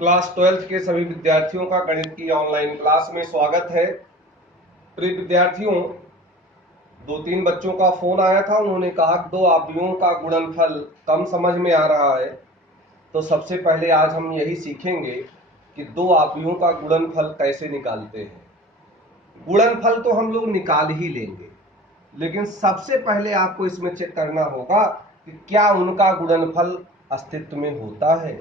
Class 12th के सभी विद्यार्थियों का गणित की ऑनलाइन क्लास में स्वागत है। प्रिय विद्यार्थियों, 2-3 बच्चों का फोन आया था। उन्होंने कहा कि दो आव्यूहों का गुणनफल कम समझ में आ रहा है। तो सबसे पहले आज हम यही सीखेंगे कि दो आव्यूहों का गुणनफल कैसे निकालते हैं। गुणनफल तो हम लोग निकाल ही लेंगे, लेकिन सबसे पहले आपको इसमें चेक करना होगा कि क्या उनका गुणनफल अस्तित्व में होता है,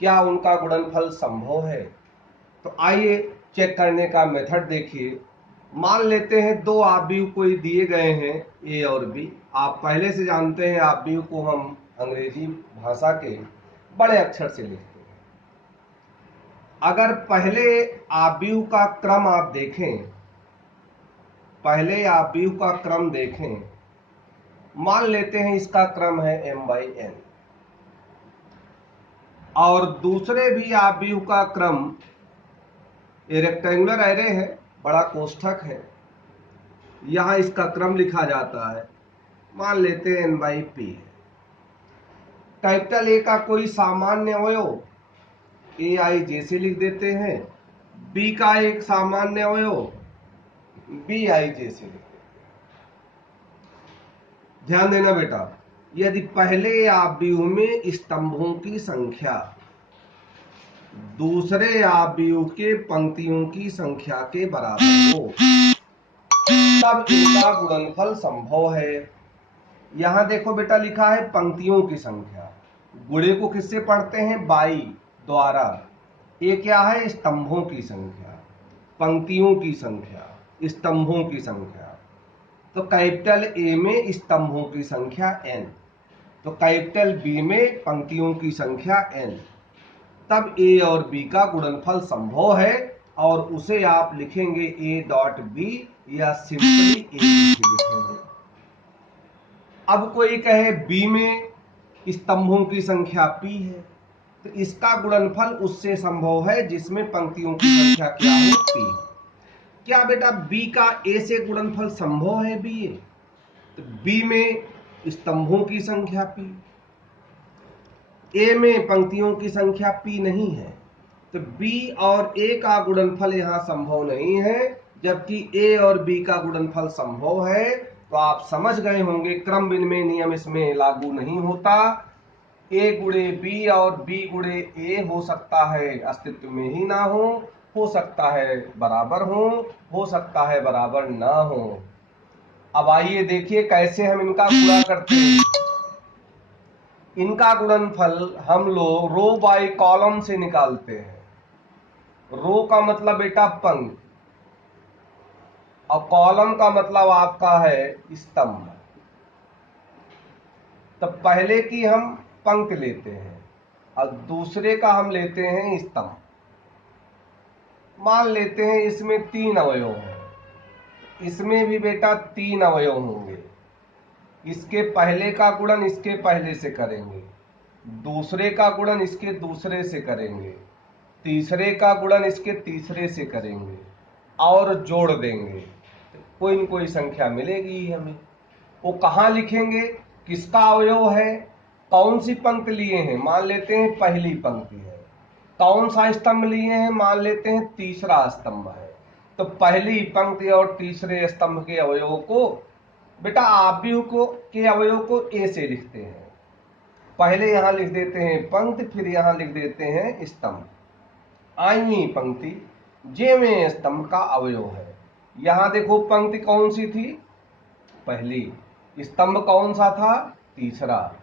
क्या उनका गुणनफल संभव है। तो आइए चेक करने का मेथड देखिए। मान लेते हैं दो आव्यूह कोई दिए गए हैं ए और बी। आप पहले से जानते हैं आव्यूह को हम अंग्रेजी भाषा के बड़े अक्षर से लिखते हैं। अगर पहले आव्यूह का क्रम आप देखें, पहले आव्यूह का क्रम देखें, मान लेते हैं इसका क्रम है m/n, और दूसरे भी आव्यूह का क्रम, ये रेक्टेंगुलर एरे है, बड़ा कोष्ठक है, यहां इसका क्रम लिखा जाता है, मान लेते हैं n/p है। कैपिटल ए का कोई सामान्य अवयव ai जैसे लिख देते हैं, बी का एक सामान्य अवयव bi जैसे लिख देते हैं। ध्यान देना बेटा, यदि पहले आव्यूह में स्तंभों की संख्या दूसरे आव्यूह के पंक्तियों की संख्या के बराबर हो, तब इनका गुणनफल संभव है। यहां देखो बेटा, लिखा है पंक्तियों की संख्या। गुणे को किससे पढ़ते हैं? बाई द्वारा। ये क्या है? स्तंभों की संख्या, पंक्तियों की संख्या, स्तंभों की संख्या। तो कैपिटल ए में स्तंभों की संख्या n, तो कैपिटल बी में पंक्तियों की संख्या n, तब ए और बी का गुणनफल संभव है, और उसे आप लिखेंगे a.b या सिंपली ABC लिखेंगे। अब कोई कहे बी में स्तंभों की संख्या p है, तो इसका गुणनफल उससे संभव है जिसमें पंक्तियों की संख्या क्या हो? p। क्या बेटा b का a से गुणनफल संभव है? b है, तो b में स्तंभों की संख्या p, a में पंक्तियों की संख्या p नहीं है, तो b और a का गुणनफल यहां संभव नहीं है, जबकि a और b का गुणनफल संभव है। तो आप समझ गए होंगे क्रम विनिमय नियम इसमें लागू नहीं होता। a गुणे b और b गुणे a हो सकता है अस्तित्व में ही ना हो सकता है बराबर हो सकता है बराबर ना हो। अब आइए देखिए कैसे हम इनका गुणा करते हैं। इनका गुणनफल हम लोग रो बाय कॉलम से निकालते हैं। रो का मतलब बेटा पंक्ति, और कॉलम का मतलब आपका है स्तंभ। तो पहले की हम पंक्ति लेते हैं और दूसरे का हम लेते हैं स्तंभ। मान लेते हैं इसमें 3 अवयव हैं, इसमें भी बेटा 3 अवयव होंगे। इसके पहले का गुणन इसके पहले से करेंगे, दूसरे का गुणन इसके दूसरे से करेंगे, तीसरे का गुणन इसके तीसरे से करेंगे और जोड़ देंगे, कोई न कोई संख्या मिलेगी हमें। वो कहाँ लिखेंगे? किसका अवयव है, कौन सी पंक्ति लिए हैं? मान लेते हैं पहली पंक्ति है। कौन सा स्तंभ लिए हैं? मान लेते हैं तीसरा स्तंभ है। तो पहली पंक्ति और तीसरे स्तंभ के अवयव को बेटा आव्यूह को के अवयव को ए से लिखते हैं। पहले यहां लिख देते हैं पंक्ति, फिर यहां लिख देते हैं स्तंभ। आईवीं पंक्ति जेवें स्तंभ का अवयव है। यहां देखो पंक्ति कौन सी थी? पहली। स्तंभ कौन सा था? तीसरा।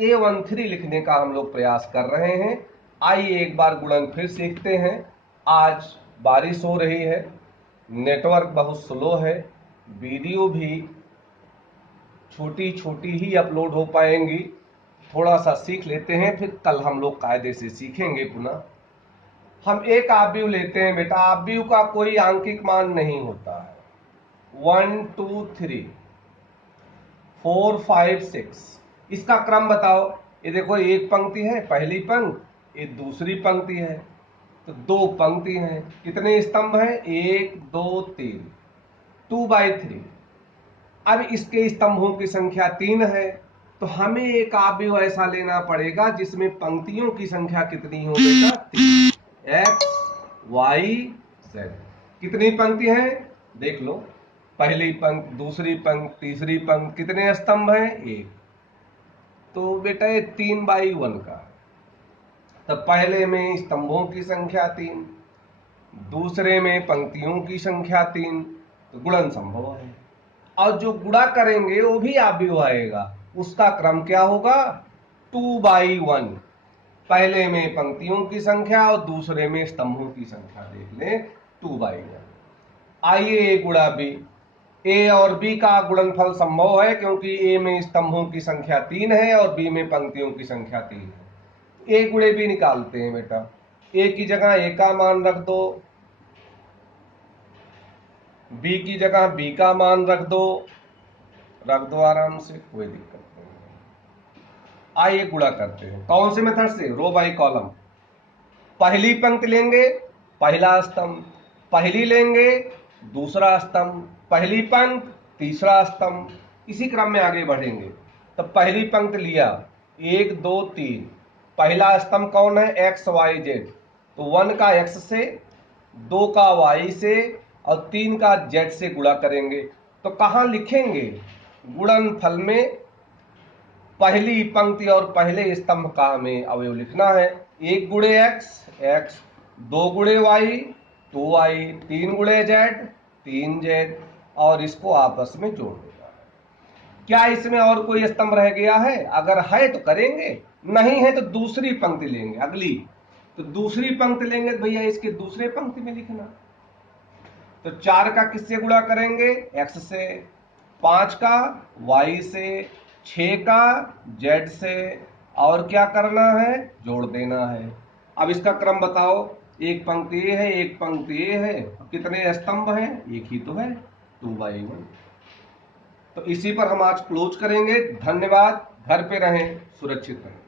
A13 लिखने का हम लोग प्रयास कर रहे हैं। आइए एक बार गुणन फिर सीखते हैं। आज बारिश हो रही है, नेटवर्क बहुत स्लो है, वीडियो भी छोटी छोटी ही अपलोड हो पाएंगी। थोड़ा सा सीख लेते हैं, फिर कल हम लोग कायदे से सीखेंगे पुनः। हम एक आव्यूह लेते हैं बेटा, आव्यूह का कोई आंकिक मान नहीं होता है। 1 2 3 4 5 6, इसका क्रम बताओ। ये देखो एक पंक्ति है, पहली पंक्ति, ये दूसरी पंक्ति है, तो 2 पंक्ति हैं। कितने स्तंभ हैं? 1 2 3, 2/3। अब इसके स्तंभों की संख्या 3 है, तो हमें एक आव्यूह ऐसा लेना पड़ेगा जिसमें पंक्तियों की संख्या कितनी हो बेटा? 3। X Y Z. कितनी पंक्ति है देख लो, पहली पंक्ति, दूसरी पंक्ति, तीसरी पंक्ति, कितने स्तंभ हैं? एक। तो बेटा ये 3/1 का, तब पहले में स्तंभों की संख्या 3, दूसरे में पंक्तियों की संख्या 3, तो गुणन संभव है। और जो गुणा करेंगे वो भी आप भी आएगा, उसका क्रम क्या होगा? 2/1। पहले में पंक्तियों की संख्या और दूसरे में स्तंभों की संख्या देख लें, 2/1। आइए ए गुणा बी, ए और बी का गुणनफल संभव है क्योंकि ए में स्तंभों की संख्या 3 है और बी में पंक्तियों की संख्या 3 है। ए गुणे बी निकालते हैं बेटा। ए की जगह ए का मान रख दो, बी की जगह बी का मान रख दो आराम से, कोई दिक्कत नहीं। आइए गुणा करते हैं। कौन से मेथड से? रो बाई कॉलम। पहली पंक्ति लेंगे, पहला स्तंभ, पहली लेंगे, दूसरा स्तंभ, पहली पंक्ति, तीसरा स्तंभ, इसी क्रम में आगे बढ़ेंगे। तो पहली पंक्ति लिया, 1 2 3, पहला स्तंभ कौन है? एक्स वाई जेड, तो 1 का एक्स से, 2 का वाई से और 3 का जेड से गुणा करेंगे। तो कहां लिखेंगे? गुणनफल में पहली पंक्ति और पहले स्तंभ का हमें अवयव लिखना है। 1 गुणे एक्स एक्स, 2 गुणे वाई 2 वाई, 3 गुणे जेड 3 जेड, और इसको आपस में जोड़ देना है। क्या इसमें और कोई स्तंभ रह गया है? अगर है तो करेंगे, नहीं है तो दूसरी पंक्ति लेंगे, अगली। तो दूसरी पंक्ति लेंगे तो भैया इसके दूसरे पंक्ति में लिखना। तो 4 का किससे गुणा करेंगे? एक्स से, 5 का वाई से, 6 का जेड से, और क्या करना है? जोड़ देना है। अब इसका क्रम बताओ। एक पंक्ति ए है, एक पंक्ति ए है, कितने स्तंभ हैं? एक ही तो है, 2/1। तो इसी पर हम आज क्लोज करेंगे। धन्यवाद। घर पे रहें, सुरक्षित रहें।